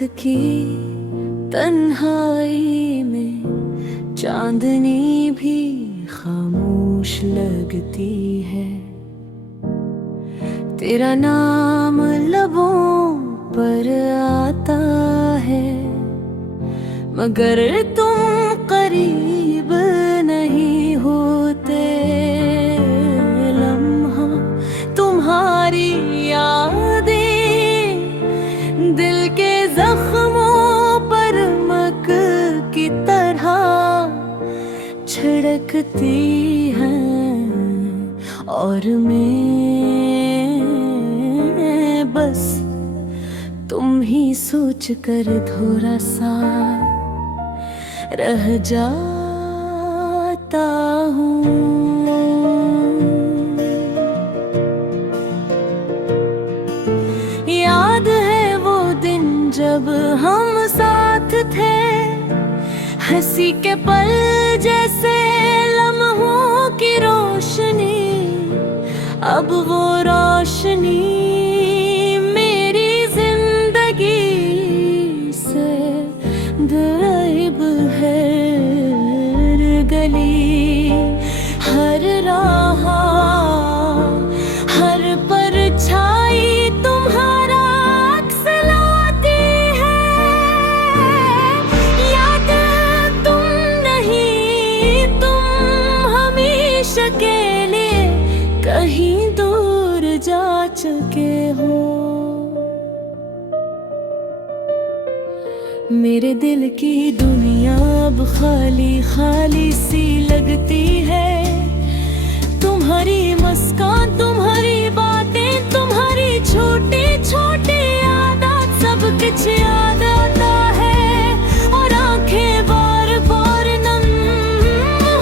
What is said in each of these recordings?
रात की तन्हाई में चांदनी भी खामोश लगती है। तेरा नाम लबों पर आता है, मगर तुम करीब नहीं होते। लम्हा तुम्हारी यादें दिल के जख्मों पर मक की तरह छिड़कती हैं, और मैं बस तुम ही सोच कर थोड़ा सा रह जाता हूँ। याद है वो दिन जब हम साथ थे, हंसी के पल जैसे लम्हों की रोशनी। अब वो रोशनी मेरी जिंदगी से गायब है। हर गली, हर राह, हर परछाई तुम्हारा अक्स लाती है। याद तुम नहीं, तुम हमेशा के लिए कहीं दूर जा चुके हो। मेरे दिल की दुनिया अब खाली खाली सी लगती है। तुम्हारी मुस्कान, तुम्हारी बातें, तुम्हारी छोटी छोटी आदत, सब कुछ याद आता है। और आंखें बार बार नम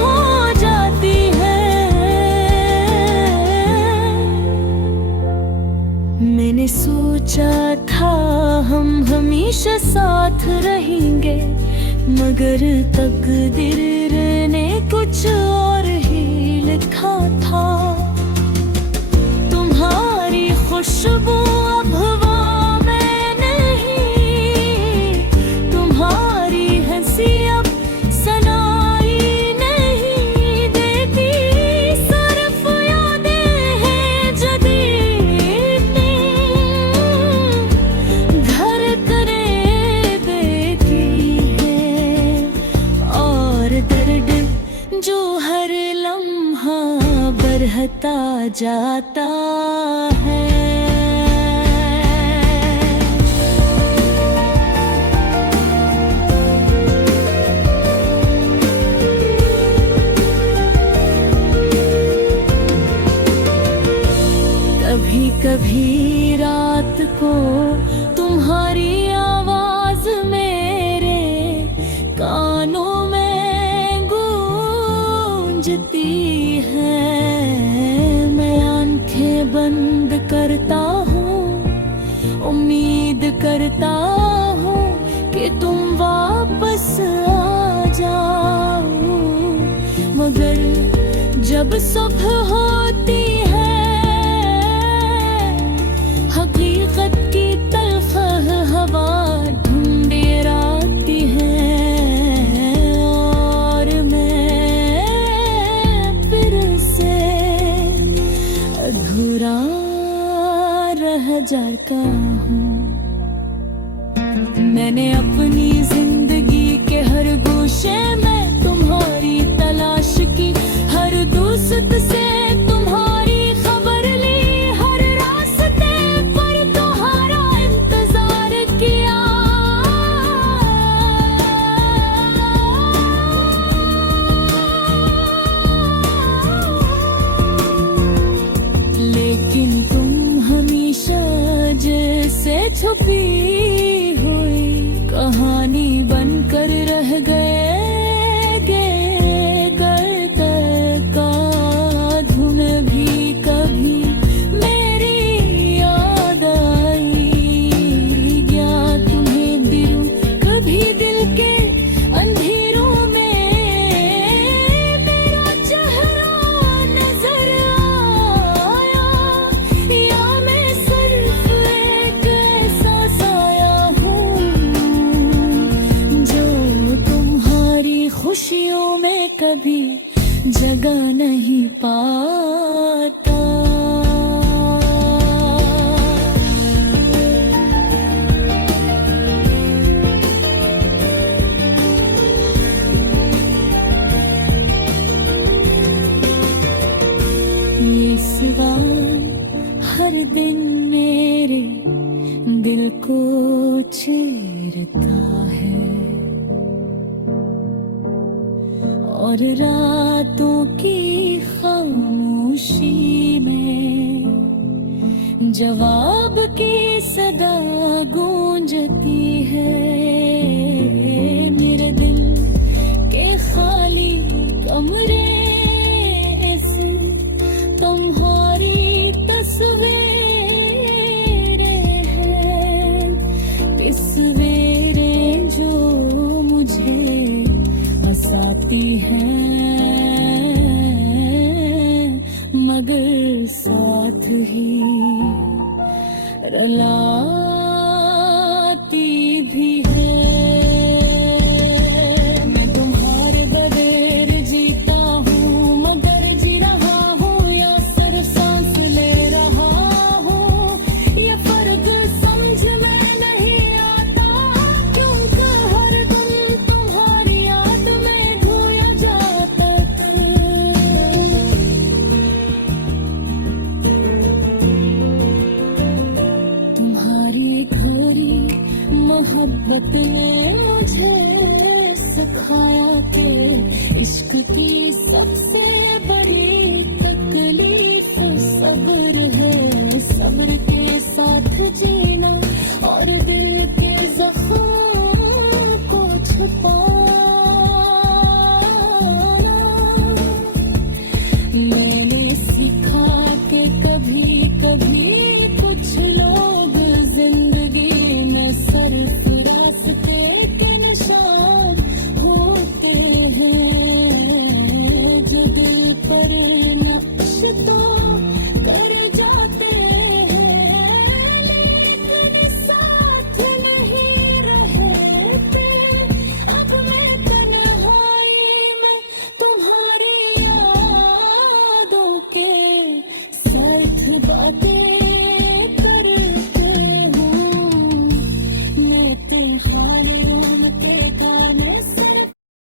हो जाती हैं। मैंने सोचा था हम हमेशा साथ रहेंगे, मगर तकदीर ने कुछ और ही लिखा था। तुम्हारी खुशबू अब हवा में नहीं, तुम्हारी हंसी अब सनाई नहीं देती। सिर्फ यादें हैं जदीद घर करे बेटी है, और दर्द जो हर लम्हा बढ़ता जाता है। कभी कभी रात को तुम्हारी आवाज मेरे कानों में गूंजती है। मैं आंखें बंद करता हूँ, उम्मीद करता हूँ कि तुम वापस आ जाओ। मगर जब सुबह होती है, हकीकत की तलख हवा ढूंढेराती है, और मैं फिर से अधूरा रह जाता हूँ। मैंने अपनी जिंदगी के हर गोशे में तुम्हारी तलाश की, हर दोस्त से तुम्हारी खबर ली, हर रास्ते पर तुम्हारा इंतजार किया। लेकिन तुम हमेशा जैसे छुपी हुई कहानी बनकर रह गए। कभी जगह नहीं पाता। ये सवाल हर दिन मेरे दिल को चीरता है और रातों की खामोशी में जवाब की सदा गूंजती है। मेरे दिल के खाली कमरे से तुम्हारी तस्वीरें हैं, तस्वीरें जो मुझे हंसाती हैं मगर साथ ही रलाती भी है। मैं तुम्हारे बगैर जीता हूँ मगर जी रहा हूँ या सिर्फ सांस ले रहा हूँ, ये फर्क समझ में नहीं आता क्योंकि हर दिन तुम्हारी याद में खोया जाता था। तुम्हारी घोरी मोहब्बत ने मुझे सिखाया कि इश्क की सबसे बड़ी